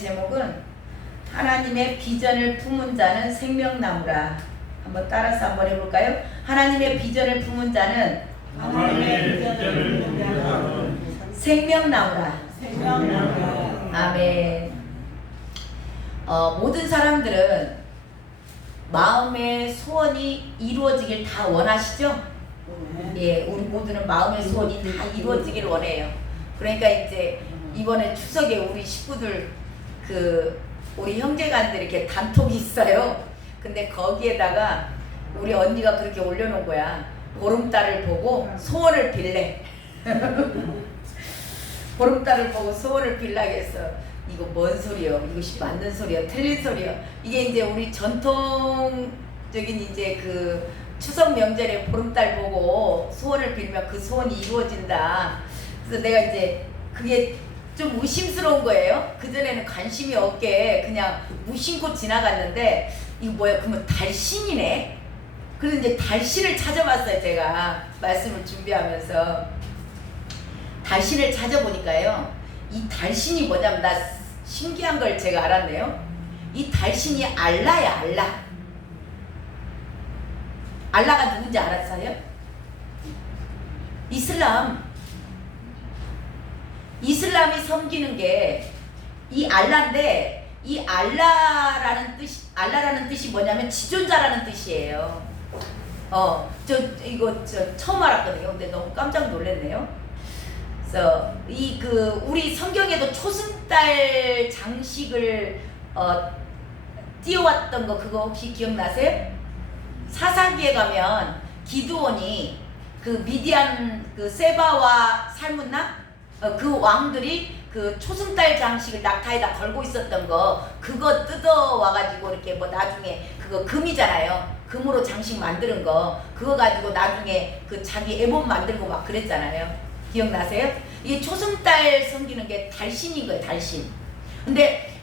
제목은 하나님의 비전을 품은 자는 생명나무라. 한번 따라서 한번 해볼까요? 하나님의 비전을 품은 자는 생명나무라. 아멘. 모든 사람들은 마음의 소원이 이루어지길 다 원하시죠? 예, 우리 모두는 마음의 소원이 다 이루어지길 원해요. 그러니까 이제 이번에 추석에 우리 식구들 우리 형제간들 이렇게 단톡이 있어요. 근데 거기에다가 우리 언니가 그렇게 올려놓은 거야. 보름달을 보고 소원을 빌래. 보름달을 보고 소원을 빌라겠어. 이거 뭔 소리요? 이것이 맞는 소리요? 틀린 소리요? 이게 이제 우리 전통적인 이제 추석 명절에 보름달 보고 소원을 빌면 그 소원이 이루어진다. 그래서 내가 이제 그게 좀 의심스러운 거예요. 그전에는 관심이 없게 그냥 무심코 지나갔는데 이거 뭐야? 그러면 달신이네? 그래서 이제 달신을 찾아봤어요. 제가 말씀을 준비하면서 달신을 찾아보니까요, 이 달신이 뭐냐면 나 신기한 걸 제가 알았네요. 이 달신이 알라야. 알라가 누군지 알았어요? 이슬람이 섬기는 게 이 알라인데, 이 알라라는 뜻이 뭐냐면 지존자라는 뜻이에요. 이거 처음 알았거든요. 근데 너무 깜짝 놀랐네요. 그래서 우리 성경에도 초승달 장식을 띄워왔던 거 그거 혹시 기억나세요? 사사기에 가면 기드온이 미디안 세바와 살문나 그 왕들이 초승달 장식을 낙타에다 걸고 있었던 거 그거 뜯어와가지고 이렇게 나중에 그거 금이잖아요. 금으로 장식 만드는 거 그거 가지고 나중에 자기 에봇 만들고 막 그랬잖아요. 기억나세요? 이게 초승달 섬기는 게 달신인 거예요. 달신. 근데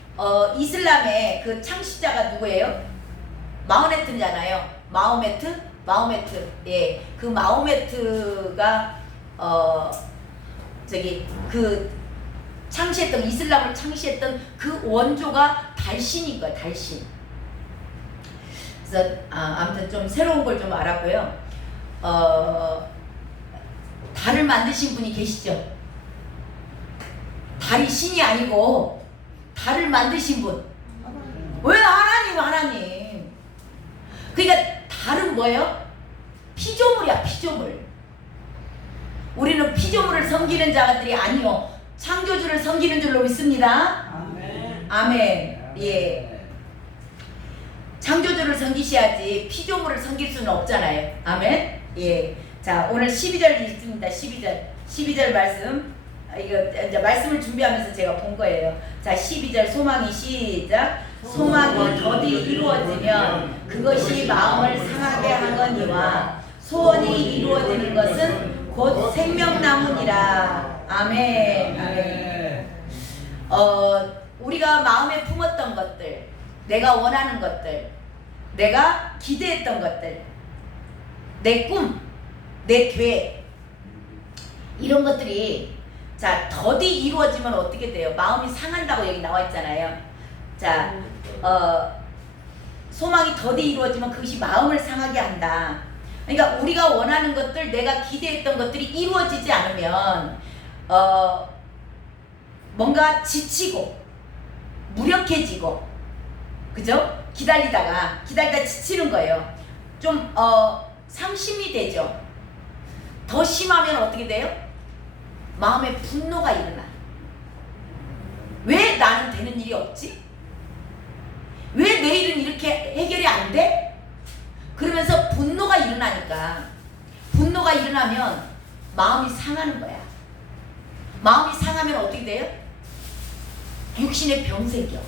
이슬람의 창시자가 누구예요? 마호메트잖아요. 마호메트. 예, 그 마호메트가 창시했던, 이슬람을 창시했던 그 원조가 달신인 거야. 달신. 그래서 아무튼 좀 새로운 걸 좀 알았고요. 달을 만드신 분이 계시죠? 달이 신이 아니고 달을 만드신 분. 왜? 하나님. 그러니까 달은 뭐예요? 피조물이야. 피조물. 우리는 피조물을 섬기는 자들이 아니요, 창조주를 섬기는 줄로 믿습니다. 아멘. 예. 창조주를 섬기셔야지 피조물을 섬길 수는 없잖아요. 아멘. 예. 자, 오늘 12절 읽습니다. 12절 말씀. 이거 이제 말씀을 준비하면서 제가 본 거예요. 자, 12절 소망이 시작. 소망이 더디 이루어지면 그것이 마음을 상하게 하거니와 소원이 이루어지는 것은 곧 생명나무니라. 아멘. 우리가 마음에 품었던 것들, 내가 원하는 것들, 내가 기대했던 것들, 내 꿈, 내 계획, 이런 것들이 더디 이루어지면 어떻게 돼요? 마음이 상한다고 여기 나와 있잖아요. 자, 소망이 더디 이루어지면 그것이 마음을 상하게 한다. 그러니까 우리가 원하는 것들, 내가 기대했던 것들이 이루어지지 않으면 뭔가 지치고 무력해지고, 그죠? 기다리다가 지치는 거예요. 좀 상심이 되죠. 더 심하면 어떻게 돼요? 마음에 분노가 일어나. 왜 나는 되는 일이 없지? 왜 내 일은 이렇게 해결이 안 돼? 그러면서 분노가 일어나니까, 분노가 일어나면 마음이 상하는 거야. 마음이 상하면 어떻게 돼요? 육신에 병 생겨.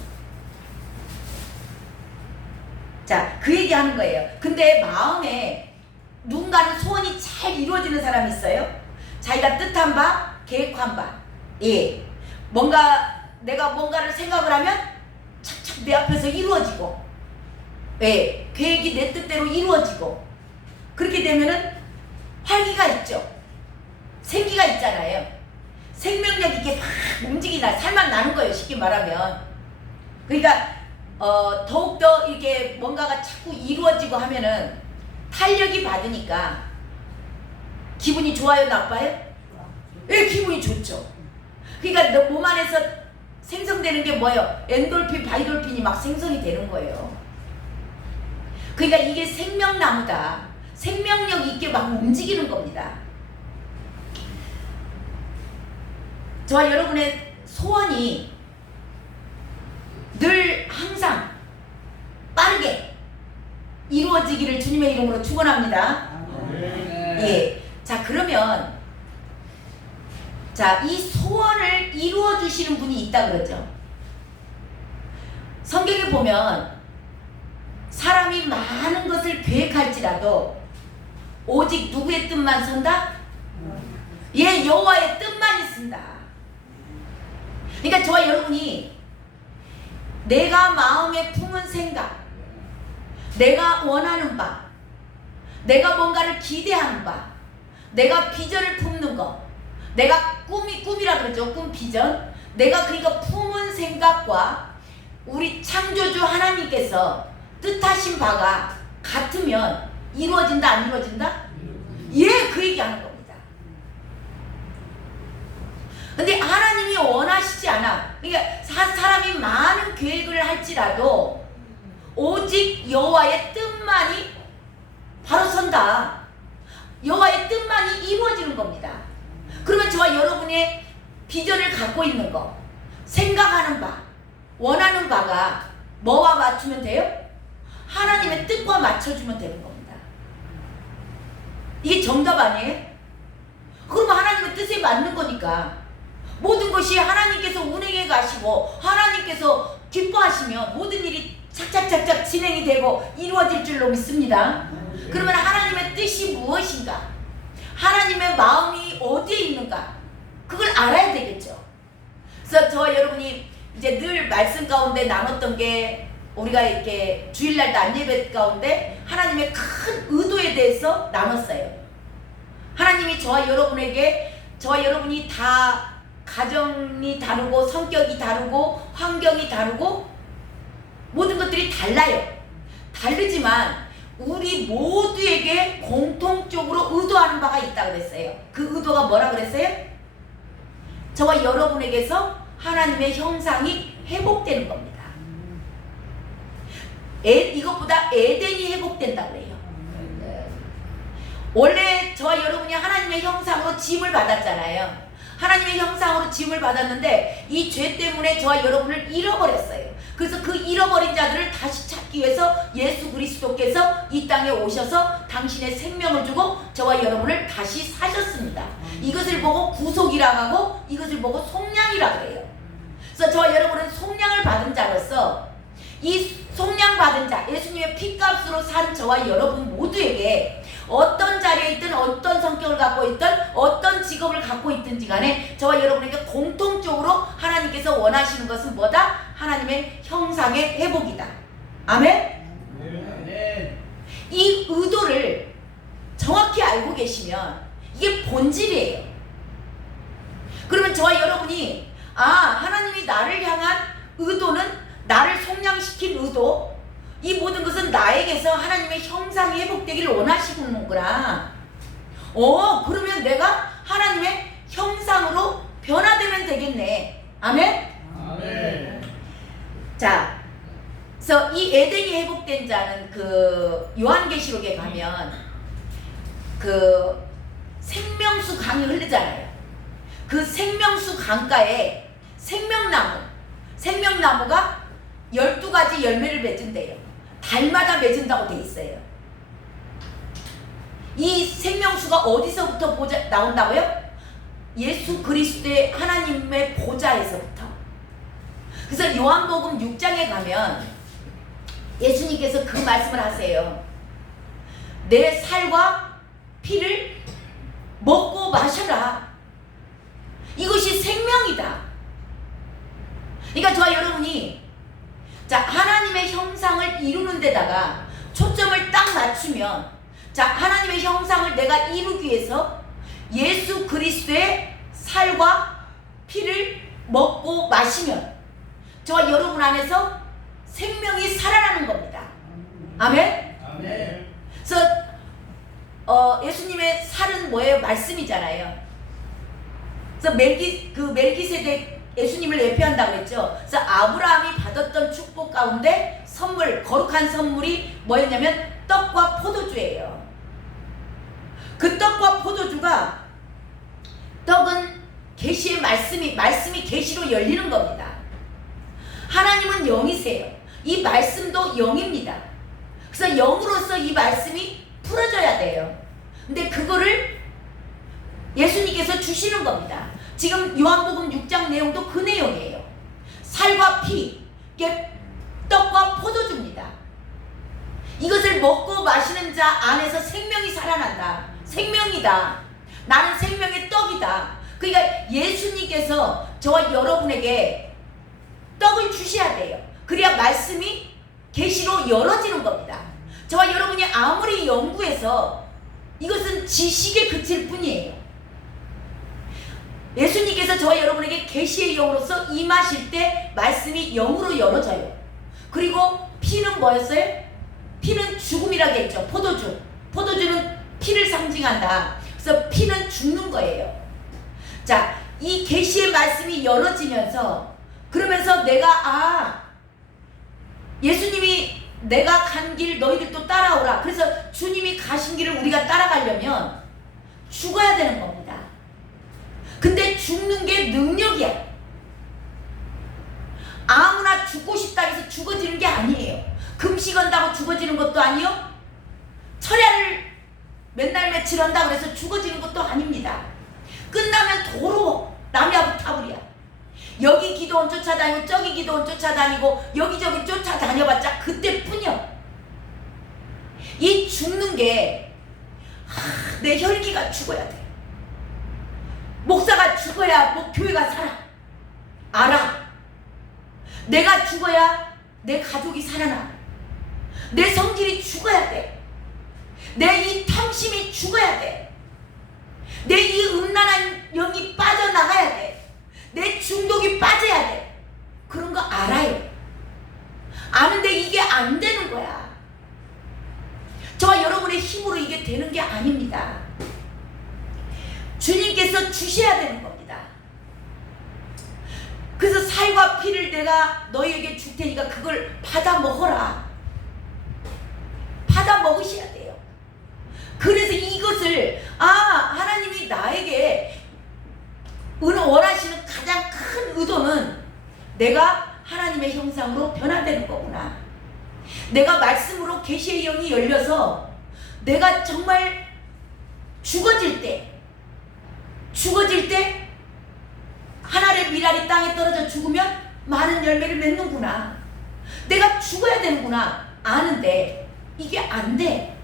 자, 그 얘기 하는 거예요. 근데 마음에 누군가는 소원이 잘 이루어지는 사람이 있어요. 자기가 뜻한 바, 계획한 바. 예. 내가 뭔가를 생각을 하면 착착 내 앞에서 이루어지고, 예. 계획이 내 뜻대로 이루어지고, 그렇게 되면은 활기가 있죠. 생기가 있잖아요. 생명력 있게 막 움직이나 살만 나는 거예요. 쉽게 말하면. 그러니까 더욱더 이렇게 뭔가가 자꾸 이루어지고 하면은 탄력이 받으니까 기분이 좋아요, 나빠요? 예, 기분이 좋죠. 그러니까 너 몸 안에서 생성되는 게 뭐예요? 엔돌핀, 바이돌핀이 막 생성이 되는 거예요. 그러니까 이게 생명나무다. 생명력 있게 막 움직이는 겁니다. 저와 여러분의 소원이 늘 항상 빠르게 이루어지기를 주님의 이름으로 축원합니다. 예. 자, 그러면 자, 이 소원을 이루어 주시는 분이 있다 그러죠. 성경에 보면 사람이 많은 것을 계획할지라도 오직 누구의 뜻만 선다? 예, 여호와의 뜻만 있습니다. 그러니까 저와 여러분이 내가 마음에 품은 생각, 내가 원하는 바, 내가 뭔가를 기대하는 바, 내가 비전을 품는 것, 내가 꿈이라 그러죠. 꿈, 비전. 내가 그러니까 품은 생각과 우리 창조주 하나님께서 뜻하신 바가 같으면 이루어진다, 안 이루어진다? 예, 그 얘기하는 겁니다. 근데 하나님이 원하시지 않아. 그러니까 사람이 많은 계획을 할지라도 오직 여호와의 뜻만이 바로 선다. 여호와의 뜻만이 이루어지는 겁니다. 그러면 저와 여러분의 비전을 갖고 있는 거, 생각하는 바, 원하는 바가 뭐와 맞추면 돼요? 하나님의 뜻과 맞춰주면 되는 겁니다. 이게 정답 아니에요? 그러면 하나님의 뜻에 맞는 거니까 모든 것이 하나님께서 운행해 가시고 하나님께서 기뻐하시면 모든 일이 착착착착 진행이 되고 이루어질 줄로 믿습니다. 그러면 하나님의 뜻이 무엇인가? 하나님의 마음이 어디에 있는가? 그걸 알아야 되겠죠. 그래서 저와 여러분이 이제 늘 말씀 가운데 나눴던 게 우리가 이렇게 주일날 난예배 가운데 하나님의 큰 의도에 대해서 나눴어요. 하나님이 저와 여러분이 다 가정이 다르고 성격이 다르고 환경이 다르고 모든 것들이 달라요. 다르지만 우리 모두에게 공통적으로 의도하는 바가 있다고 그랬어요. 그 의도가 뭐라 그랬어요? 저와 여러분에게서 하나님의 형상이 회복되는 겁니다. 이것보다 에덴이 회복된다고 그래요. 원래 저와 여러분이 하나님의 형상으로 지음을 받았잖아요. 하나님의 형상으로 지음을 받았는데 이 죄 때문에 저와 여러분을 잃어버렸어요. 그래서 그 잃어버린 자들을 다시 찾기 위해서 예수 그리스도께서 이 땅에 오셔서 당신의 생명을 주고 저와 여러분을 다시 사셨습니다. 이것을 보고 구속이라고 하고 이것을 보고 속량이라고 해요. 그래서 저와 여러분은 속량을 받은 자로서 이 속량 받은 자, 예수님의 피값으로 산 저와 여러분 모두에게 어떤 자리에 있든 어떤 성격을 갖고 있든 어떤 직업을 갖고 있든지 간에 저와 여러분에게 공통적으로 하나님께서 원하시는 것은 뭐다? 하나님의 형상의 회복이다. 아멘? 이 의도를 정확히 알고 계시면 이게 본질이에요. 그러면 저와 여러분이 하나님이 나를 향한 의도는 나를 속량시킨 의도, 이 모든 것은 나에게서 하나님의 형상이 회복되기를 원하시는구나. 그러면 내가 하나님의 형상으로 변화되면 되겠네. 아멘? 아멘. 자, 그래서 이 에덴이 회복된 자는 그 요한계시록에 가면 그 생명수 강이 흐르잖아요. 그 생명수 강가에 생명나무가 12가지 열매를 맺은대요. 달마다 맺은다고 돼 있어요. 이 생명수가 어디서부터 나온다고요? 예수 그리스도의 하나님의 보좌에서부터. 그래서 요한복음 6장에 가면 예수님께서 그 말씀을 하세요. 내 살과 피를 먹고 마셔라. 이것이 생명이다. 그러니까 저와 여러분이 하나님의 형상을 이루는 데다가 초점을 딱 맞추면 하나님의 형상을 내가 이루기 위해서 예수 그리스도의 살과 피를 먹고 마시면 저와 여러분 안에서 생명이 살아나는 겁니다. 아멘? 아멘. 그래서 예수님의 살은 뭐예요? 말씀이잖아요. 그래서 멜기세덱 예수님을 예표한다고 했죠. 그래서 아브라함이 받았던 축복 가운데 선물, 거룩한 선물이 뭐였냐면 떡과 포도주예요. 그 떡과 포도주가, 떡은 계시의 말씀이 계시로 열리는 겁니다. 하나님은 영이세요. 이 말씀도 영입니다. 그래서 영으로서 이 말씀이 풀어져야 돼요. 근데 그거를 예수님께서 주시는 겁니다. 지금 요한복음 6장 내용도 그 내용이에요. 살과 피, 이게 떡과 포도주입니다. 이것을 먹고 마시는 자 안에서 생명이 살아난다. 생명이다. 나는 생명의 떡이다. 그러니까 예수님께서 저와 여러분에게 떡을 주셔야 돼요. 그래야 말씀이 계시로 열어지는 겁니다. 저와 여러분이 아무리 연구해서 이것은 지식에 그칠 뿐이에요. 예수님께서 저와 여러분에게 계시의 영으로서 임하실 때 말씀이 영으로 열어져요. 그리고 피는 뭐였어요? 피는 죽음이라고 했죠. 포도주는 피를 상징한다. 그래서 피는 죽는 거예요. 자, 이 계시의 말씀이 열어지면서, 그러면서 내가 예수님이 내가 간 길 너희들도 따라오라. 그래서 주님이 가신 길을 우리가 따라가려면 죽어야 되는 겁니다. 근데 죽는 게 능력이야. 아무나 죽고 싶다 해서 죽어지는 게 아니에요. 금식한다고 죽어지는 것도 아니요. 철야를 맨날 며칠 한다고 해서 죽어지는 것도 아닙니다. 끝나면 도로 남야부타불이야. 여기 기도원 쫓아다니고 저기 기도원 쫓아다니고 여기저기 쫓아다녀봤자 그때뿐이요. 이 죽는 게 내 혈기가 죽어야 돼. 목사가 죽어야 교회가 살아. 알아. 내가 죽어야 내 가족이 살아나. 내 성질이 죽어야 돼. 내 이 탐심이 죽어야 돼. 내 이 음란한 영이 빠져나가야 돼. 내 중독이 빠져야 돼. 그런 거 알아요. 아는데 이게 안 되는 거야. 저와 여러분의 힘으로 이게 되는 게 아닙니다. 주님께서 주셔야 되는 겁니다. 그래서 살과 피를 내가 너희에게 줄 테니까 그걸 받아 먹어라. 받아 먹으셔야 돼요. 그래서 이것을 하나님이 나에게 원하시는 가장 큰 의도는 내가 하나님의 형상으로 변화되는 거구나. 내가 말씀으로 계시의 영이 열려서 내가 정말 죽어질 때 한 알의 밀알이 땅에 떨어져 죽으면 많은 열매를 맺는구나. 내가 죽어야 되는구나 아는데 이게 안 돼.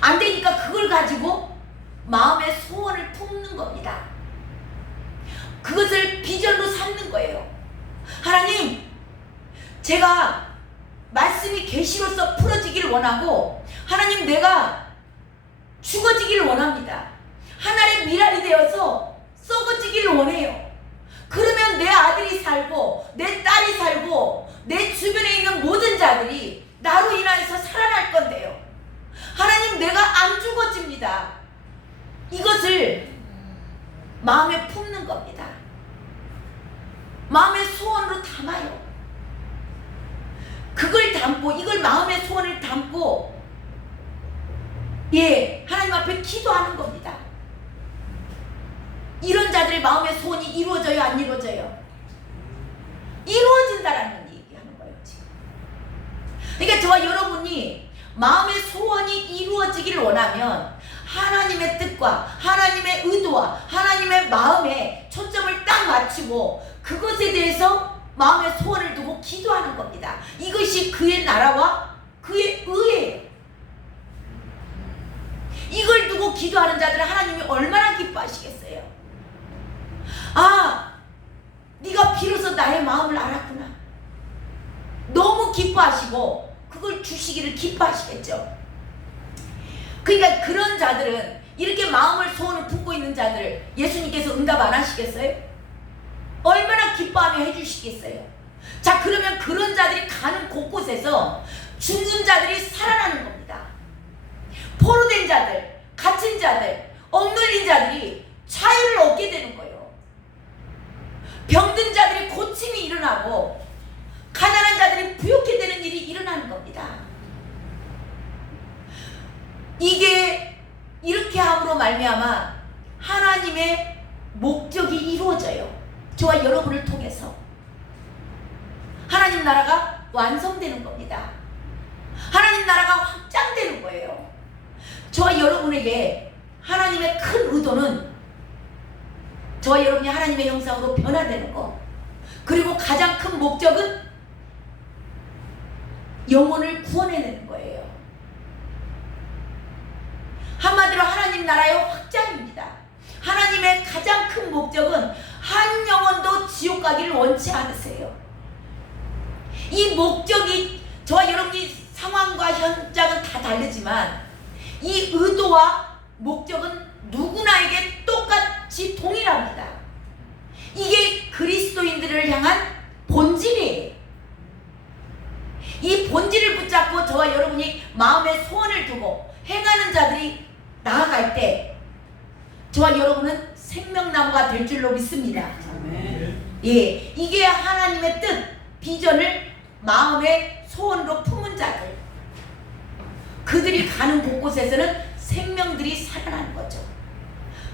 안 되니까 그걸 가지고 마음의 소원을 품는 겁니다. 그것을 비전으로 삼는 거예요. 하나님, 제가 말씀이 계시로서 풀어지기를 원하고, 하나님, 내가 죽어지기를 원합니다. 하나의 밀알이 되어서 썩어지기를 원해요. 그러면 내 아들이 살고 내 딸이 살고 내 주변에 있는 모든 자들이 나로 인하여서 살아날 건데요. 하나님, 내가 안 죽어집니다. 이것을 마음에 품는 겁니다. 마음의 소원으로 담아요. 그걸 담고, 이걸 마음의 소원을 담고 하나님 앞에 기도하는 겁니다. 이런 자들의 마음의 소원이 이루어져요, 안 이루어져요? 이루어진다라는 얘기하는 거예요, 지금. 그러니까 저와 여러분이 마음의 소원이 이루어지기를 원하면 하나님의 뜻과 하나님의 의도와 하나님의 마음에 초점을 딱 맞추고 그것에 대해서 마음의 소원을 두고 기도하는 겁니다. 이것이 그의 나라와 그의 의예요. 이걸 두고 기도하는 자들은 하나님이 얼마나 기뻐하시겠어요? 네가 비로소 나의 마음을 알았구나. 너무 기뻐하시고 그걸 주시기를 기뻐하시겠죠. 그러니까 그런 자들은, 이렇게 마음을 소원을 품고 있는 자들 예수님께서 응답 안 하시겠어요? 얼마나 기뻐하며 해주시겠어요? 자, 그러면 그런 자들이 가는 곳곳에서 죽는 자들이 살아나는 겁니다. 포로된 자들, 갇힌 자들, 억눌린 자들이 자유를 얻게 되는 거예요. 병든 자들이 고침이 일어나고 가난한 자들이 부욕해 되는 일이 일어나는 겁니다. 이게 이렇게 함으로 말미암아 하나님의 목적이 이루어져요. 저와 여러분을 통해서 하나님 나라가 완성되는 겁니다. 하나님 나라가 확장되는 거예요. 저와 여러분에게 하나님의 큰 의도는 저와 여러분이 하나님의 형상으로 변화되는 거, 그리고 가장 큰 목적은 영혼을 구원해내는 거예요. 한마디로 하나님 나라의 확장입니다. 하나님의 가장 큰 목적은 한 영혼도 지옥 가기를 원치 않으세요. 이 목적이 저와 여러분이 상황과 현장은 다 다르지만 이 의도와 목적은 누구나에게 똑같이 동일합니다. 이게 그리스도인들을 향한 본질이에요. 이 본질을 붙잡고 저와 여러분이 마음에 소원을 두고 행하는 자들이 나아갈 때 저와 여러분은 생명나무가 될 줄로 믿습니다. 아멘. 예, 이게 하나님의 뜻, 비전을 마음의 소원으로 품은 자들, 그들이 가는 곳곳에서는 생명들이 살아나는 거죠.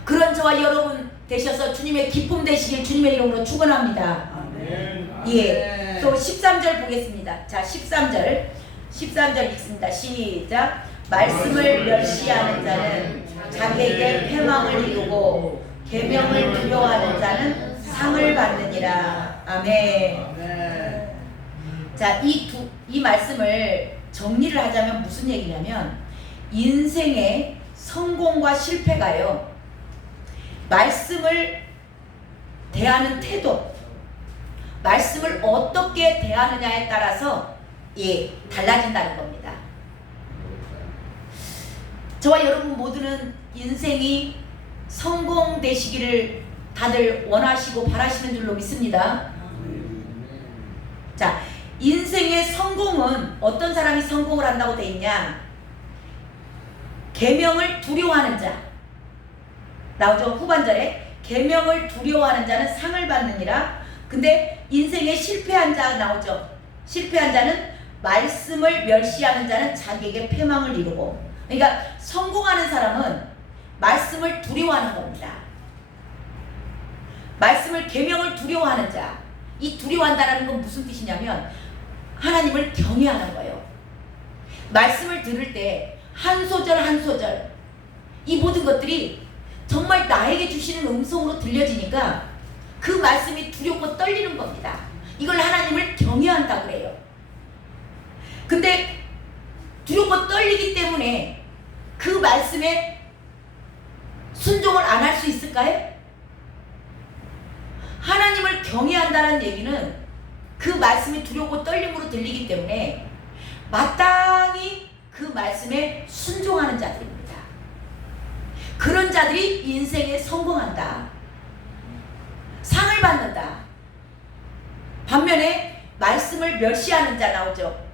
그런 저와 여러분 되셔서 주님의 기쁨 되시길 주님의 이름으로 축원합니다. 아멘. 예, 또 13절 보겠습니다. 자, 13절 읽습니다. 시작. 말씀을 멸시하는 자는 자기에게 패망을 이루고 계명을 두려워하는 자는 상을 받느니라. 아멘. 아멘. 자, 이 말씀을 정리를 하자면 무슨 얘기냐면 인생의 성공과 실패가요, 말씀을 대하는 태도, 말씀을 어떻게 대하느냐에 따라서 달라진다는 겁니다. 저와 여러분 모두는 인생이 성공되시기를 다들 원하시고 바라시는 줄로 믿습니다. 자, 인생의 성공은 어떤 사람이 성공을 한다고 돼 있냐? 계명을 두려워하는 자. 나오죠? 후반절에 계명을 두려워하는 자는 상을 받느니라. 근데 인생에 실패한 자 나오죠? 실패한 자는 말씀을 멸시하는 자는 자기에게 패망을 이루고. 그러니까 성공하는 사람은 말씀을 두려워하는 겁니다. 말씀을 계명을 두려워하는 자. 이 두려워한다는 건 무슨 뜻이냐면 하나님을 경외하는 거예요. 말씀을 들을 때 한 소절 한 소절 이 모든 것들이 정말 나에게 주시는 음성으로 들려지니까 그 말씀이 두렵고 떨리는 겁니다. 이걸 하나님을 경외한다고 그래요. 근데 두렵고 떨리기 때문에 그 말씀에 순종을 안 할 수 있을까요? 하나님을 경외한다는 얘기는 그 말씀이 두렵고 떨림으로 들리기 때문에 마땅히 그 말씀에 순종하는 자들입니다. 그런 자들이 인생에 성공한다. 상을 받는다. 반면에 말씀을 멸시하는 자 나오죠.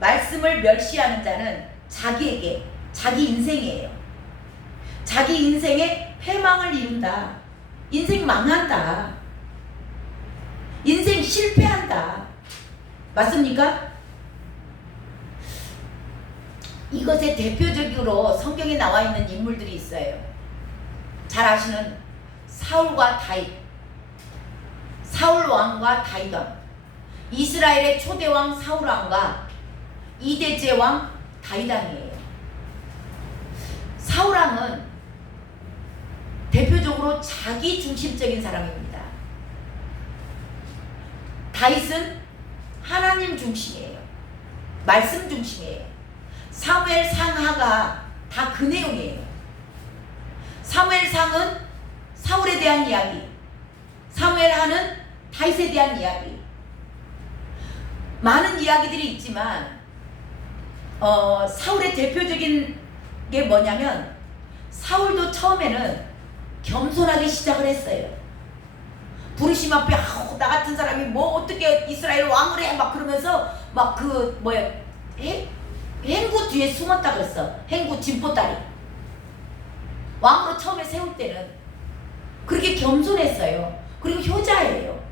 말씀을 멸시하는 자는 자기에게, 자기 인생이에요. 자기 인생에 패망을 이룬다. 인생 망한다. 인생 실패한다. 맞습니까? 이것의 대표적으로 성경에 나와 있는 인물들이 있어요. 잘 아시는 사울과 다윗, 사울 왕과 다윗 왕, 이스라엘의 초대 왕 사울 왕과 이대제 왕 다윗 왕이에요. 사울 왕은 대표적으로 자기 중심적인 사람입니다. 다윗은 하나님 중심이에요. 말씀 중심이에요. 사무엘 상하가 다 그 내용이에요. 사무엘 상은 사울에 대한 이야기, 사무엘 하는 다윗에 대한 이야기, 많은 이야기들이 있지만 사울의 대표적인 게 뭐냐면 사울도 처음에는 겸손하게 시작을 했어요. 부르심 앞에 아우 나 같은 사람이 뭐 어떻게 이스라엘 왕을 해 막 그러면서 막 그 뭐야 행구 뒤에 숨었다 그랬어. 행구 진보다리 왕으로 처음에 세울 때는 그렇게 겸손했어요. 그리고 효자예요.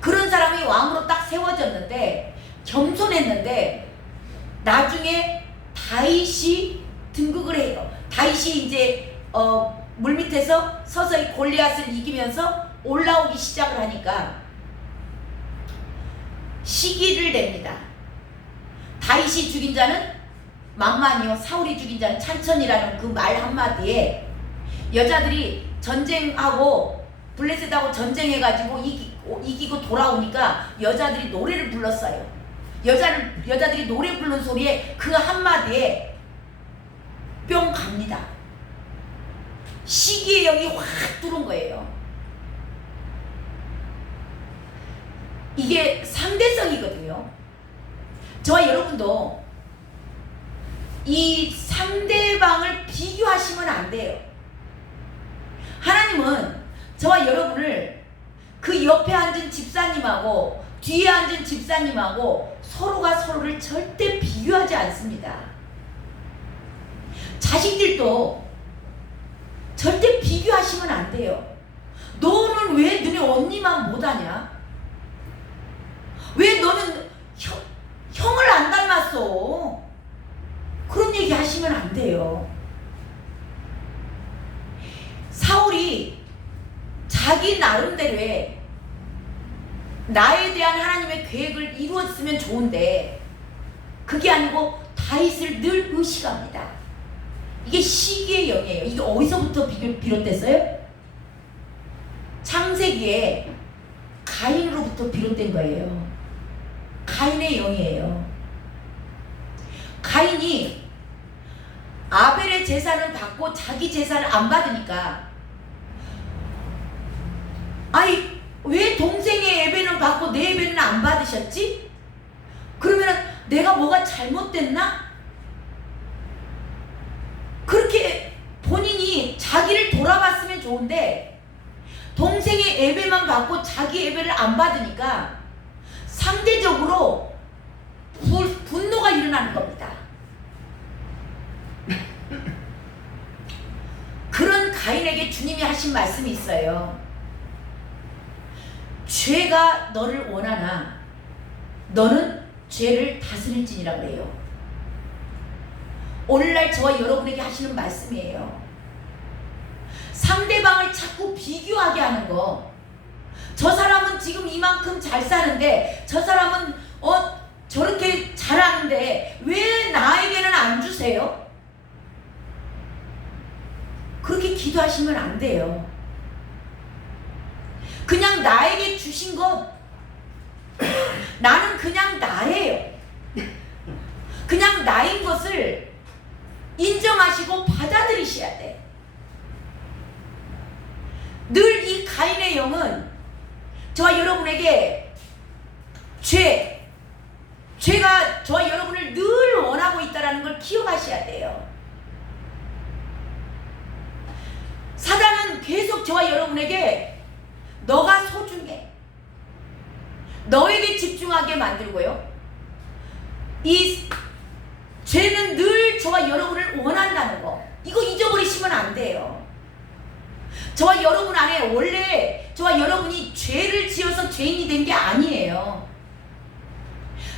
그런 사람이 왕으로 딱 세워졌는데 겸손했는데 나중에 다윗이 등극을 해요. 다윗이 이제 물밑에서 서서히 골리앗을 이기면서 올라오기 시작을 하니까 시기를 냅니다. 다윗이 죽인 자는 만만이요 사울이 죽인 자는 찬천이라는 그 말 한마디에 여자들이 전쟁하고 블레셋하고 전쟁해가지고 이기고 돌아오니까 여자들이 노래를 불렀어요. 여자들이 노래 부르는 소리에 그 한마디에 뿅 갑니다. 시기의 영이 확 뚫은 거예요. 이게 상대성이거든요. 저와 여러분도 이 상대방을 비교하시면 안 돼요. 하나님은 저와 여러분을 그 옆에 앉은 집사님하고 뒤에 앉은 집사님하고 서로가 서로를 절대 비교하지 않습니다. 자식들도 절대 비교하시면 안 돼요. 너는 왜 너네 언니만 못하냐? 왜 너는 형을 안 닮았어? 그런 얘기 하시면 안 돼요. 사울이 자기 나름대로의 나에 대한 하나님의 계획을 이루었으면 좋은데 그게 아니고 다윗을 늘 의식합니다. 이게 시기의 영이에요. 이게 어디서부터 비롯됐어요? 창세기에 가인으로부터 비롯된 거예요. 가인의 영이에요. 가인이 아벨의 제사는 받고 자기 제사를 안 받으니까 아이 왜 동생의 예배는 받고 내 예배는 안 받으셨지? 그러면은 내가 뭐가 잘못됐나? 그렇게 본인이 자기를 돌아봤으면 좋은데 동생의 예배만 받고 자기 예배를 안 받으니까 상대적으로 분노가 일어나는 겁니다. 그런 가인에게 주님이 하신 말씀이 있어요. 죄가 너를 원하나 너는 죄를 다스릴지니라 그래요. 오늘날 저와 여러분에게 하시는 말씀이에요. 상대방을 자꾸 비교하게 하는 거. 저 사람은 지금 이만큼 잘 사는데 저 사람은 저렇게 잘하는데 왜 나에게는 안 주세요? 그렇게 기도하시면 안 돼요. 그냥 나에게 주신 것 나는 그냥 나예요. 그냥 나인 것을 인정하시고 받아들이셔야 돼. 늘 이 가인의 영은 저와 여러분에게 죄가 저와 여러분을 늘 원하고 있다는 걸 기억하셔야 돼요. 사단은 계속 저와 여러분에게 너가 소중해, 너에게 집중하게 만들고요. 이 죄는 늘 저와 여러분을 원한다는 거, 이거 잊어버리시면 안 돼요. 저와 여러분 안에 원래 저와 여러분이 죄를 지어서 죄인이 된 게 아니에요.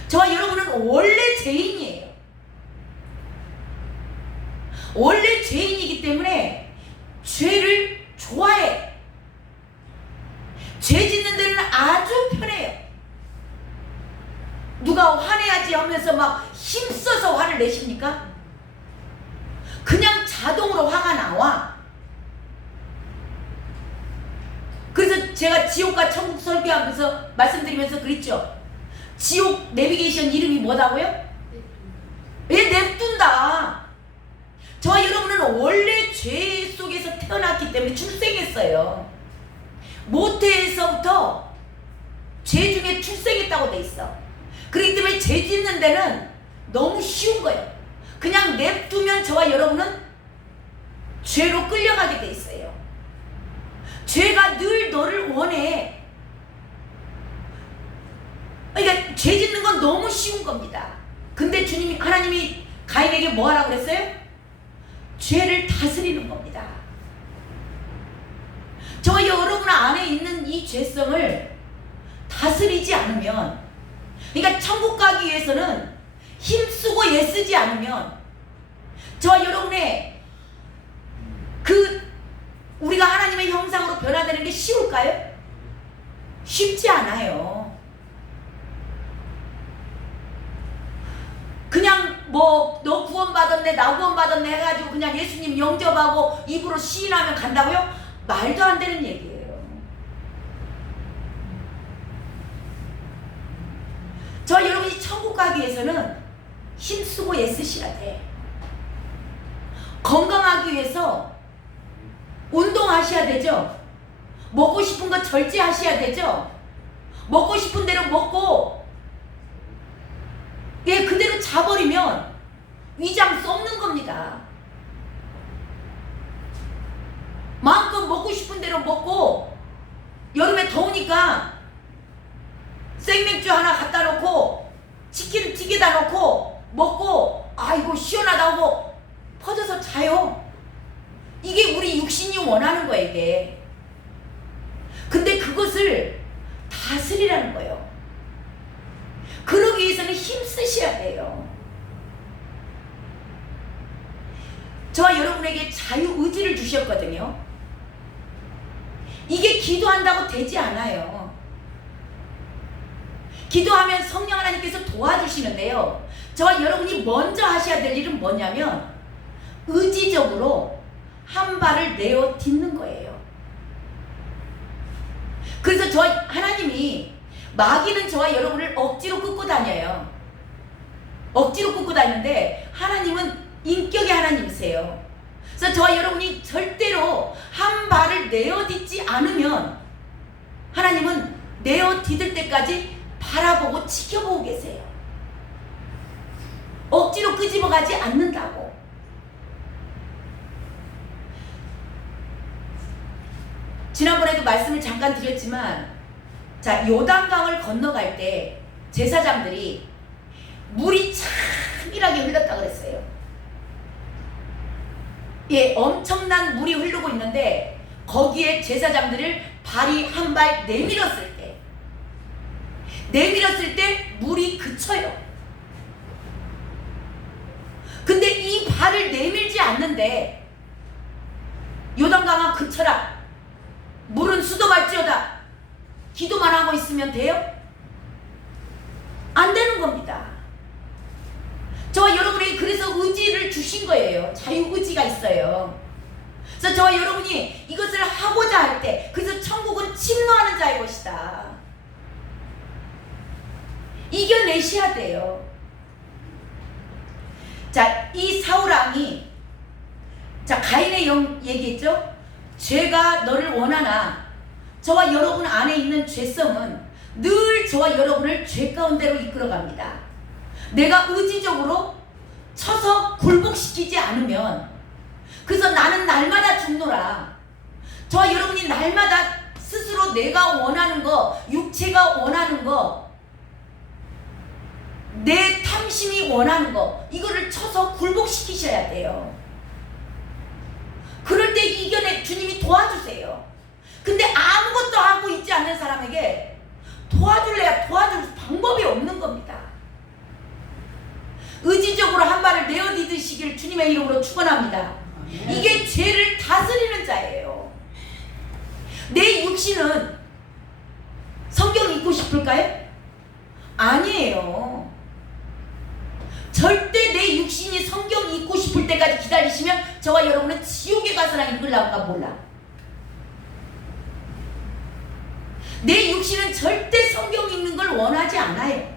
저와 여러분은 원래 죄인이에요. 원래 죄인이기 때문에 죄를 좋아해. 죄 짓는 데는 아주 편해요. 누가 화내야지 하면서 막 힘써서 화를 내십니까? 그냥 자동으로 화가 나와. 그래서 제가 지옥과 천국 설교하면서 말씀드리면서 그랬죠. 지옥 내비게이션 이름이 뭐다고요? 왜 냅둔다. 저와 여러분은 원래 죄 속에서 태어났기 때문에 출생했어요. 모태에서부터 죄 중에 출생했다고 돼 있어. 그렇기 때문에 죄 짓는 데는 너무 쉬운 거예요. 그냥 냅두면 저와 여러분은 죄로 끌려가게 돼 있어요. 죄가 늘 너를 원해. 그러니까 죄 짓는 건 너무 쉬운 겁니다. 근데 하나님이 가인에게 뭐 하라고 그랬어요? 죄를 다스리는 겁니다. 저와 여러분 안에 있는 이 죄성을 다스리지 않으면, 그러니까 천국 가기 위해서는 힘쓰고 애쓰지 않으면, 저와 여러분의 우리가 하나님의 형상으로 변화되는 게 쉬울까요? 쉽지 않아요. 그냥 뭐 너 구원받았네 나 구원받았네 해가지고 그냥 예수님 영접하고 입으로 시인하면 간다고요? 말도 안 되는 얘기예요. 저와 여러분이 천국 가기 위해서는 힘쓰고 애쓰셔야 돼. 건강하기 위해서 운동하셔야 되죠. 먹고 싶은 거 절제하셔야 되죠. 먹고 싶은 대로 먹고 그대로 자버리면 위장 썩는 겁니다. 마음껏 먹고 싶은 대로 먹고 여름에 더우니까 생맥주 하나 갖다 놓고 치킨 튀기다 놓고 먹고 아이고 시원하다고 퍼져서 자요. 이게 우리 육신이 원하는 거예요, 이게. 근데 그것을 다스리라는 거예요. 그러기 위해서는 힘쓰셔야 돼요. 저와 여러분에게 자유의지를 주셨거든요. 이게 기도한다고 되지 않아요. 기도하면 성령 하나님께서 도와주시는데요. 저와 여러분이 먼저 하셔야 될 일은 뭐냐면 의지적으로 한 발을 내어 딛는 거예요. 그래서 하나님이 마귀는 저와 여러분을 억지로 끌고 다녀요. 억지로 끌고 다니는데 하나님은 인격의 하나님이세요. 그래서 저와 여러분이 절대로 한 발을 내어 딛지 않으면 하나님은 내어 딛을 때까지 바라보고 지켜보고 계세요. 억지로 끄집어 가지 않는다고. 지난번에도 말씀을 잠깐 드렸지만, 자, 요단강을 건너갈 때 제사장들이 물이 참일하게 흘렀다 그랬어요. 엄청난 물이 흐르고 있는데 거기에 제사장들을 발이 한 발 내밀었을 때 물이 그쳐요. 근데 이 발을 내밀지 않는데 요단강아 그쳐라, 물은 수도말지어다, 기도만 하고 있으면 돼요? 안 되는 겁니다. 저와 여러분이 그래서 의지를 주신 거예요. 자유의지가 있어요. 그래서 저와 여러분이 이것을 하고자 할 때, 그래서 천국은 침노하는 자의 것이다, 이겨내셔야 돼요. 자, 이 사울왕이, 자, 가인의 얘기했죠. 죄가 너를 원하나 저와 여러분 안에 있는 죄성은 늘 저와 여러분을 죄 가운데로 이끌어갑니다. 내가 의지적으로 쳐서 굴복시키지 않으면, 그래서 나는 날마다 죽노라. 저와 여러분이 날마다 스스로 내가 원하는 거, 육체가 원하는 거, 내 탐심이 원하는 거, 이거를 쳐서 굴복시키셔야 돼요. 그럴 때 주님이 도와주세요. 근데 아무것도 하고 있지 않는 사람에게 도와줄 방법이 없는 겁니다. 의지적으로 한 발을 내어 딛으시길 주님의 이름으로 축원합니다. 이게 죄를 다스리는 자예요. 내 육신은 성경 읽고 싶을까요? 아니에요. 절대 내 육신이 성경 읽고 싶을 때까지 기다리시면 저와 여러분은 지옥에 가서나 읽으려고 몰라. 내 육신은 절대 성경 읽는 걸 원하지 않아요.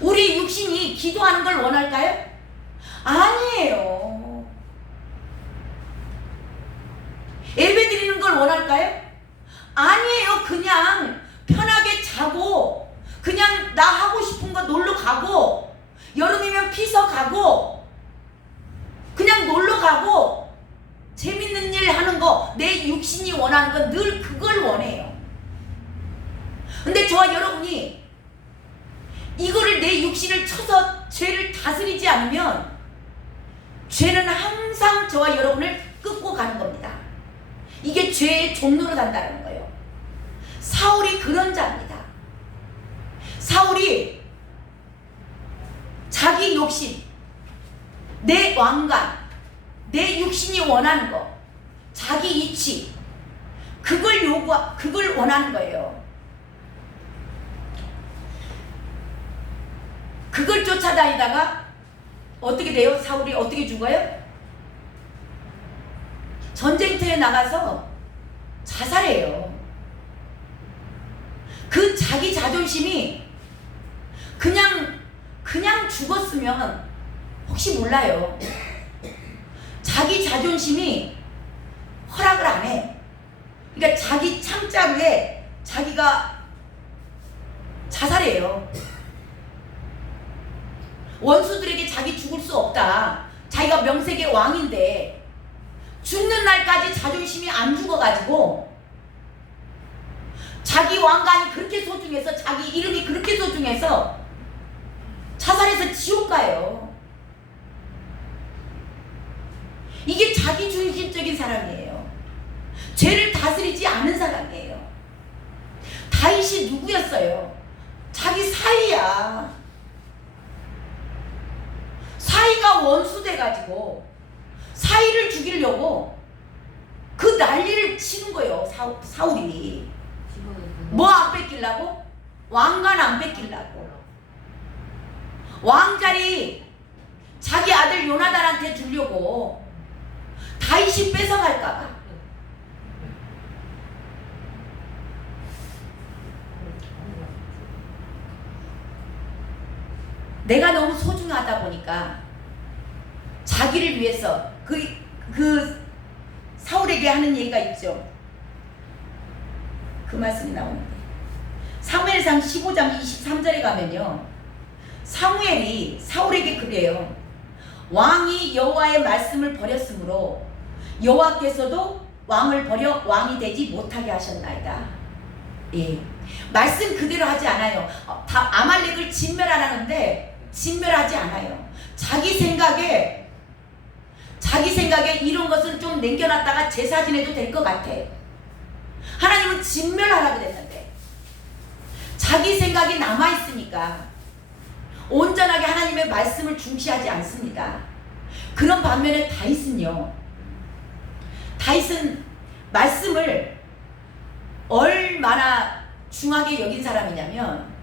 우리 육신이 기도하는 걸 원할까요? 아니에요. 예배 드리는 걸 원할까요? 아니에요. 그냥 편하게 자고, 그냥 나 하고 싶은 거 놀러 가고, 여름이면 피서 가고, 그냥 놀러 가고, 재밌는 일 하는 거 내 육신이 원하는 건 늘 그걸 원해요. 근데 저와 여러분이 이거를 내 육신을 쳐서 죄를 다스리지 않으면 죄는 항상 저와 여러분을 끌고 가는 겁니다. 이게 죄의 종로로 간다는 거예요. 사울이 그런 자입니다. 사울이 자기 욕심, 내 왕관, 내 육신이 원하는 거, 자기 이치, 그걸 원하는 거예요. 그걸 쫓아다니다가 어떻게 돼요? 사울이 어떻게 죽어요? 전쟁터에 나가서 자살해요. 그 자기 자존심이 그냥 죽었으면 혹시 몰라요. 자기 자존심이 허락을 안 해. 그러니까 자기 창자루에 자기가 자살해요. 원수들에게 자기 죽을 수 없다. 자기가 명색의 왕인데 죽는 날까지 자존심이 안 죽어가지고 자기 왕관이 그렇게 소중해서 자기 이름이 그렇게 소중해서 자살해서 지옥 가요. 이게 자기 중심적인 사람이에요. 죄를 다스리지 않은 사람이에요. 다윗이 누구였어요? 자기 사위야. 사위가 원수 돼가지고 사위를 죽이려고 그 난리를 치는 거예요. 사울이. 뭐 안 뺏기려고? 왕관 안 뺏기려고. 왕자리 자기 아들 요나단한테 주려고 다윗이 뺏어갈까봐. 내가 너무 소중하다 보니까 자기를 위해서 그 사울에게 하는 얘기가 있죠. 그 말씀이 나오는데 사무엘상 15장 23절에 가면요, 사무엘이 사울에게 그래요. 왕이 여호와의 말씀을 버렸으므로 여호와께서도 왕을 버려 왕이 되지 못하게 하셨나이다. 예, 말씀 그대로 하지 않아요. 다 아말렉을 진멸하라는데 진멸하지 않아요. 자기 생각에 이런 것은 좀 남겨놨다가 제사 지내도 될 것 같아. 하나님은 진멸하라고 그랬는데 자기 생각이 남아있으니까 온전하게 하나님의 말씀을 중시하지 않습니다. 그런 반면에 다윗은 말씀을 얼마나 중하게 여긴 사람이냐면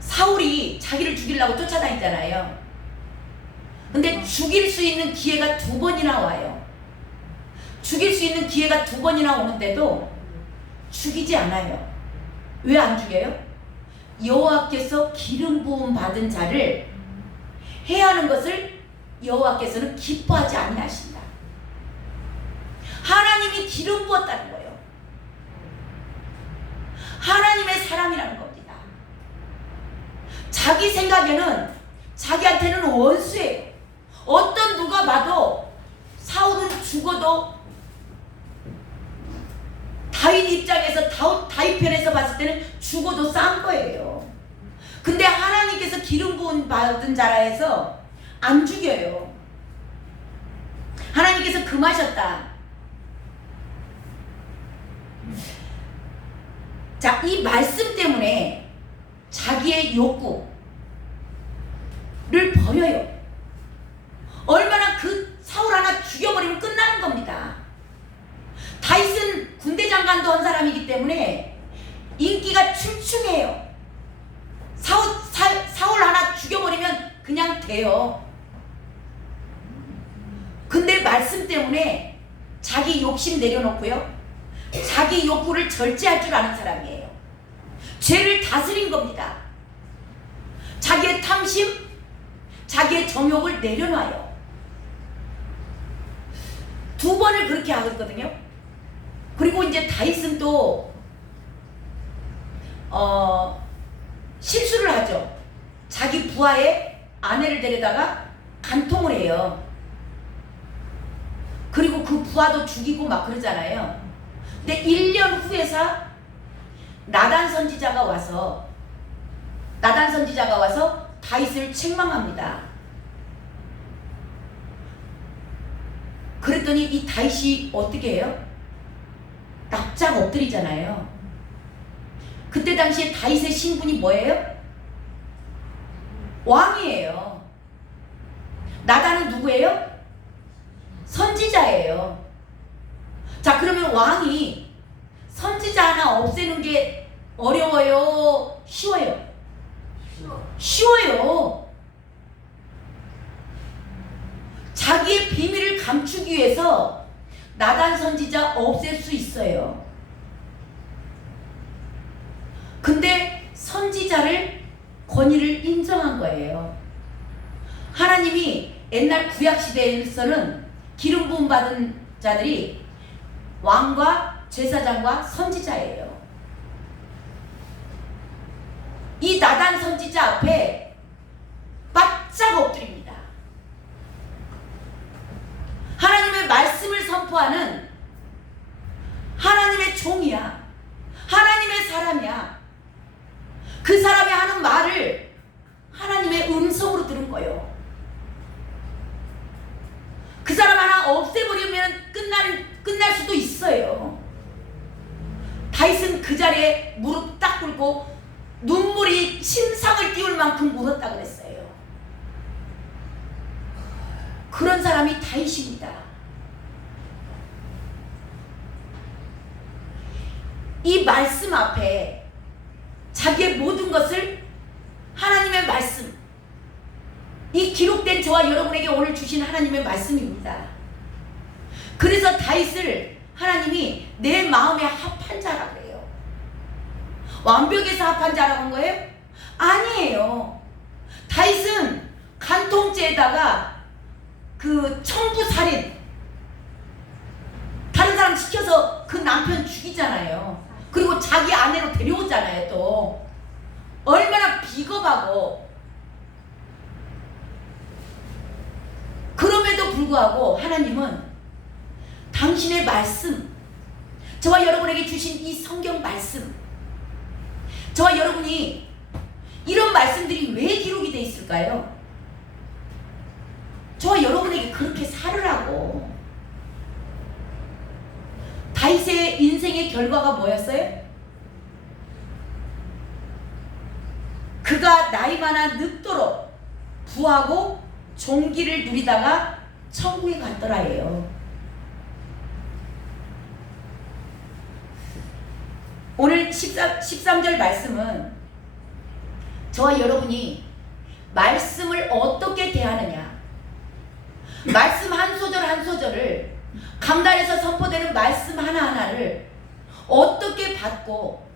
사울이 자기를 죽이려고 쫓아다니잖아요. 근데 죽일 수 있는 기회가 2번이나 와요. 죽일 수 있는 기회가 2번이나 오는데도 죽이지 않아요. 왜 안 죽여요? 여호와께서 기름 부음 받은 자를 해하는 것을 여호와께서는 기뻐하지 아니하신다. 하나님이 기름 부었다는 거예요. 하나님의 사랑이라는 겁니다. 자기 생각에는 자기한테는 원수예요. 어떤 누가 봐도 사울은 죽어도 다윗 입장에서 다윗 편에서 봤을 때는 죽어도 싼 거예요. 근데 하나님께서 기름 부음 받은 자라 해서 안 죽여요. 하나님께서 금하셨다. 자, 이 말씀 때문에 자기의 욕구를 버려요. 얼마나 그 사울 하나 죽여버리면 끝나는 겁니다. 다윗은 군대 장관도 한 사람이기 때문에 인기가 출중해요. 사울 하나 죽여버리면 그냥 돼요. 근데 말씀 때문에 자기 욕심 내려놓고요, 자기 욕구를 절제할 줄 아는 사람이에요. 죄를 다스린 겁니다. 자기의 탐심, 자기의 정욕을 내려놔요. 2번을 그렇게 하거든요. 그리고 이제 다윗은 또 실수를 하죠. 자기 부하의 아내를 데려다가 간통을 해요. 그리고 그 부하도 죽이고 막 그러잖아요. 근데 1년 후에서 나단 선지자가 와서 다윗을 책망합니다. 그랬더니 이 다윗이 어떻게 해요? 납작 엎드리잖아요. 그때 당시에 다윗의 신분이 뭐예요? 왕이에요. 나단은 누구예요? 선지자예요. 자, 그러면 왕이 선지자 하나 없애는 게 어려워요? 쉬워요? 쉬워요. 자기의 비밀을 감추기 위해서 나단 선지자 없앨 수 있어요. 근데 선지자를 권위를 인정한 거예요. 하나님이 옛날 구약 시대에서는 기름 부음 받은 자들이 왕과 제사장과 선지자예요. 이 나단 선지자 앞에 바짝 엎드립니다. 하나님의 말씀을 선포하는 하나님의 종이야. 하나님의 사람이야. 그 사람이 하는 말을 하나님의 음성으로 들은 거예요. 그 사람 하나 없애버리면 끝날 수도 있어요. 다윗은 그 자리에 무릎 딱 꿇고 눈물이 침상을 띄울 만큼 울었다 그랬어요. 그런 사람이 다윗입니다. 이 말씀 앞에 자기의 모든 것을 하나님의 말씀, 이 기록된 저와 여러분에게 오늘 주신 하나님의 말씀입니다. 그래서 다윗을 하나님이 내 마음에 합한 자라고 해요. 완벽해서 합한 자라고 한 거예요? 아니에요. 다윗은 간통죄에다가 그 청부살인, 다른 사람 시켜서 그 남편 죽이잖아요. 그리고 자기 아내로 데려오잖아요. 또 얼마나 비겁하고. 그럼에도 불구하고 하나님은 당신의 말씀, 저와 여러분에게 주신 이 성경 말씀, 저와 여러분이 이런 말씀들이 왜 기록이 돼 있을까요? 저와 여러분에게 그렇게 살으라고. 다윗의 인생의 결과가 뭐였어요? 그가 나이 많아 늙도록 부하고 종기를 누리다가 천국에 갔더라예요. 오늘 13절 말씀은 저와 여러분이 말씀을 어떻게 대하느냐, 말씀 한 소절 한 소절을, 강단에서 선포되는 말씀 하나하나를 어떻게 받고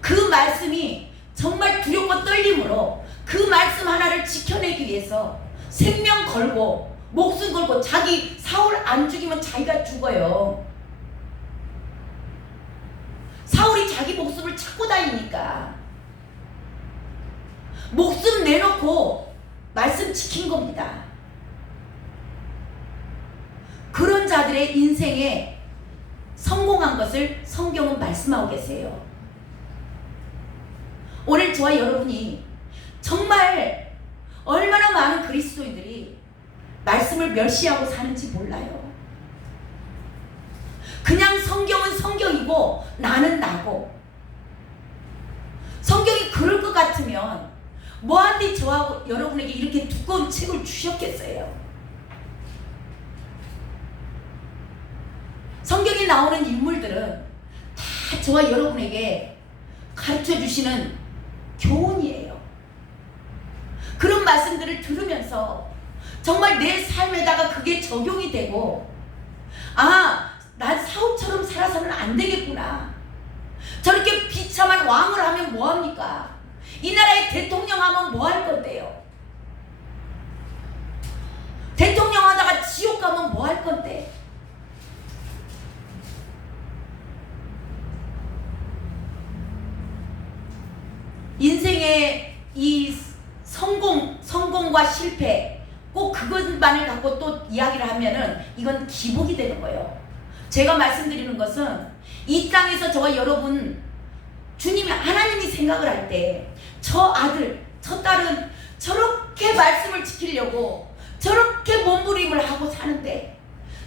그 말씀이 정말 두렵고 떨림으로 그 말씀 하나를 지켜내기 위해서 생명 걸고 목숨 걸고, 자기 사울 안 죽이면 자기가 죽어요. 사울이 자기 목숨을 찾고 다니니까 목숨 내놓고 말씀 지킨 겁니다. 그런 자들의 인생에 성공한 것을 성경은 말씀하고 계세요. 오늘 저와 여러분이 정말 얼마나 많은 그리스도인들이 말씀을 멸시하고 사는지 몰라요. 그냥 성경은 성경이고 나는 나고. 성경이 그럴 것 같으면 뭐한테 저하고 여러분에게 이렇게 두꺼운 책을 주셨겠어요? 성경에 나오는 인물들은 다 저와 여러분에게 가르쳐 주시는 교훈이에요. 그런 말씀들을 들으면서 정말 내 삶에다가 그게 적용이 되고, 아, 난 사울처럼 살아서는 안 되겠구나. 저렇게 비참한 왕을 하면 뭐합니까? 이 나라의 대통령 하면 뭐 할 건데요? 대통령 하다가 지옥 가면 뭐 할 건데? 인생의 이 성공과 실패, 꼭 그것만을 갖고 또 이야기를 하면은 이건 기복이 되는 거예요. 제가 말씀드리는 것은 이 땅에서 저와 여러분 주님이 하나님이 생각을 할 때 저 아들 저 딸은 저렇게 말씀을 지키려고 저렇게 몸부림을 하고 사는데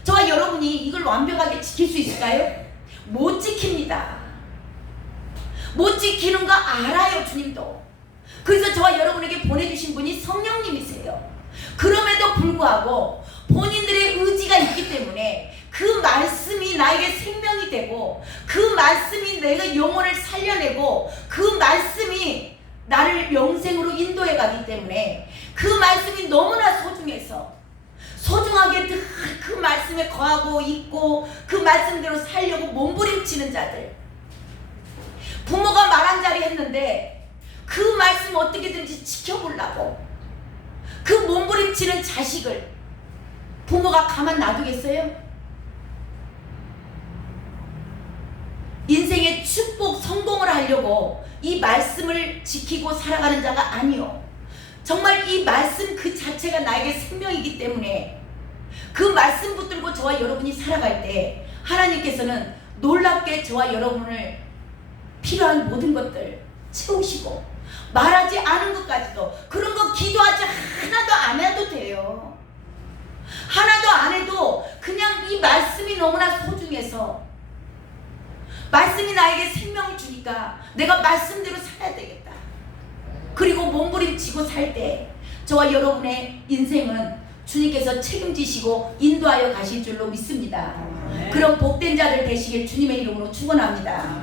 저와 여러분이 이걸 완벽하게 지킬 수 있을까요? 못 지킵니다. 못 지키는 거 알아요, 주님도. 그래서 저와 여러분에게 보내주신 분이 성령님이세요. 그럼에도 불구하고 본인들의 의지가 있기 때문에 그 말씀이 나에게 생명이 되고 그 말씀이 내가 영혼을 살려내고 그 말씀이 나를 영생으로 인도해 가기 때문에 그 말씀이 너무나 소중해서 소중하게 늘 그 말씀에 거하고 있고 그 말씀대로 살려고 몸부림치는 자들, 부모가 말한 자리 했는데 그 말씀 어떻게든지 지켜보려고 그 몸부림치는 자식을 부모가 가만 놔두겠어요? 인생의 축복, 성공을 하려고 이 말씀을 지키고 살아가는 자가 아니요. 정말 이 말씀 그 자체가 나에게 생명이기 때문에 그 말씀 붙들고 저와 여러분이 살아갈 때 하나님께서는 놀랍게 저와 여러분을 필요한 모든 것들 채우시고 말하지 않은 것까지도 그런 거 기도하지 하나도 안 해도 돼요. 하나도 안 해도 그냥 이 말씀이 너무나 소중해서 말씀이 나에게 생명을 주니까 내가 말씀대로 살아야 되겠다. 그리고 몸부림치고 살 때 저와 여러분의 인생은 주님께서 책임지시고 인도하여 가실 줄로 믿습니다. 그런 복된 자들 되시길 주님의 이름으로 축원합니다.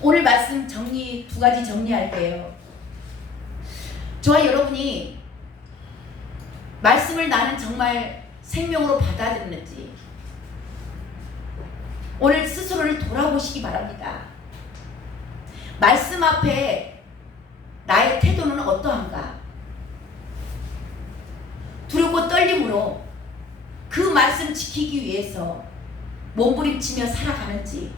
오늘 말씀 정리 두 가지 정리할 때요. 저와 여러분이 말씀을 나는 정말 생명으로 받아들였는지 오늘 스스로를 돌아보시기 바랍니다. 말씀 앞에 나의 태도는 어떠한가? 두렵고 떨림으로 그 말씀 지키기 위해서 몸부림치며 살아가는지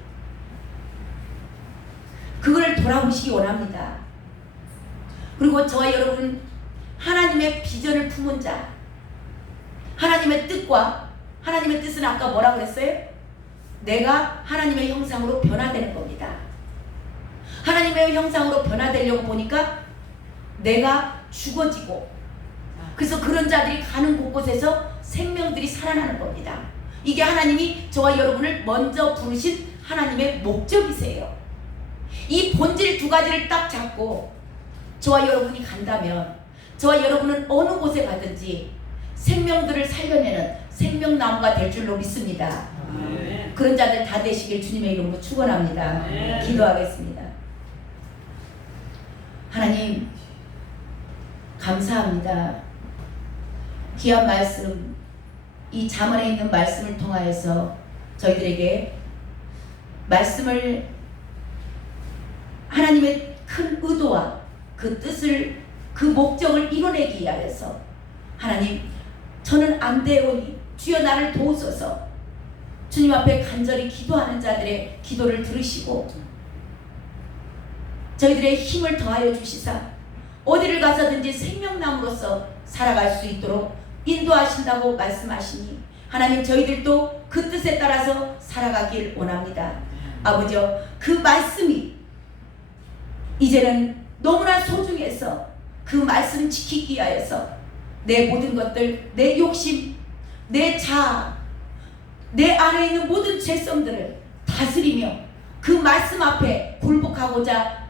그거를 돌아보시기 원합니다. 그리고 저와 여러분 하나님의 비전을 품은 자, 하나님의 뜻과 하나님의 뜻은 아까 뭐라 그랬어요? 내가 하나님의 형상으로 변화되는 겁니다. 하나님의 형상으로 변화되려고 보니까 내가 죽어지고 그래서 그런 자들이 가는 곳곳에서 생명들이 살아나는 겁니다. 이게 하나님이 저와 여러분을 먼저 부르신 하나님의 목적이세요. 이 본질 두 가지를 딱 잡고 저와 여러분이 간다면 저와 여러분은 어느 곳에 가든지 생명들을 살려내는 생명나무가 될 줄로 믿습니다. 그런 자들 다 되시길 주님의 이름으로 축원합니다. 기도하겠습니다. 하나님 감사합니다. 귀한 말씀, 이 잠언에 있는 말씀을 통하여서 저희들에게 말씀을 하나님의 큰 의도와 그 뜻을 그 목적을 이뤄내기 위하여서 하나님 저는 안 되오니 주여 나를 도우소서 주님 앞에 간절히 기도하는 자들의 기도를 들으시고 저희들의 힘을 더하여 주시사 어디를 가서든지 생명나무로서 살아갈 수 있도록 인도하신다고 말씀하시니 하나님 저희들도 그 뜻에 따라서 살아가길 원합니다. 아버지여 그 말씀이 이제는 너무나 소중해서 그 말씀 지키기 위하여서 내 모든 것들, 내 욕심, 내 자아, 내 안에 있는 모든 죄성들을 다스리며 그 말씀 앞에 굴복하고자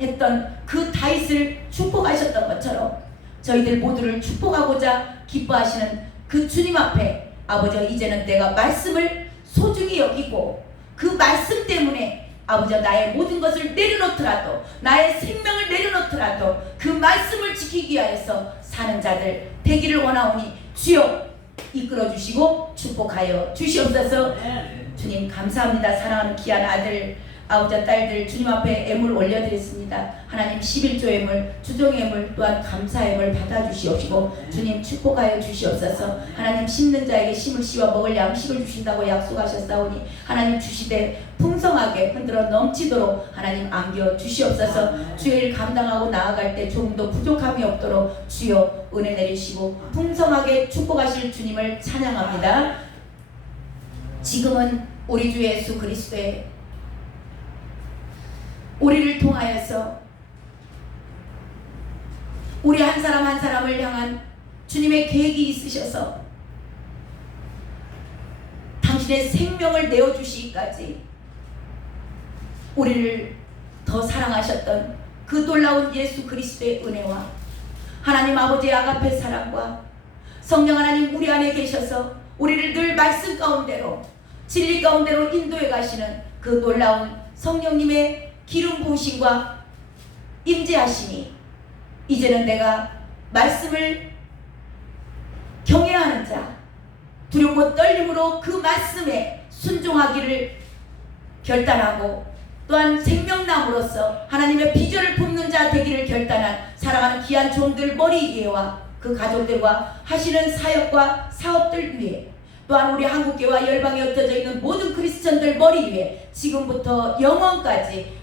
했던 그 다윗을 축복하셨던 것처럼 저희들 모두를 축복하고자 기뻐하시는 그 주님 앞에 아버지 이제는 내가 말씀을 소중히 여기고 그 말씀 때문에 아버지 나의 모든 것을 내려놓더라도 나의 생명을 내려놓더라도 그 말씀을 지키기 위하여서 사는 자들 되기를 원하오니 주여 이끌어주시고 축복하여 주시옵소서. 주님 감사합니다. 사랑하는 귀한 아들 아버지 딸들 주님 앞에 애물 올려드렸습니다. 하나님 11조 애물 주종 애물 또한 감사 애물 받아주시옵시고 주님 축복하여 주시옵소서. 하나님 심는 자에게 심을 씌워 먹을 양식을 주신다고 약속하셨사오니 하나님 주시되 풍성하게 흔들어 넘치도록 하나님 안겨 주시옵소서. 주의 일 감당하고 나아갈 때 조금도 부족함이 없도록 주여 은혜 내리시고 풍성하게 축복하실 주님을 찬양합니다. 지금은 우리 주 예수 그리스도의 우리를 통하여서 우리 한 사람 한 사람을 향한 주님의 계획이 있으셔서 당신의 생명을 내어주시기까지 우리를 더 사랑하셨던 그 놀라운 예수 그리스도의 은혜와 하나님 아버지의 아가페 사랑과 성령 하나님 우리 안에 계셔서 우리를 늘 말씀 가운데로 진리 가운데로 인도해 가시는 그 놀라운 성령님의 기름 부으심과 임재하시니 이제는 내가 말씀을 경외하는 자 두렵고 떨림으로 그 말씀에 순종하기를 결단하고 또한 생명나무로서 하나님의 비전을 품는 자 되기를 결단한 사랑하는 귀한 종들 머리 위에와 그 가족들과 하시는 사역과 사업들 위에 또한 우리 한국교회와 열방에 흩어져 있는 모든 크리스천들 머리 위에 지금부터 영원까지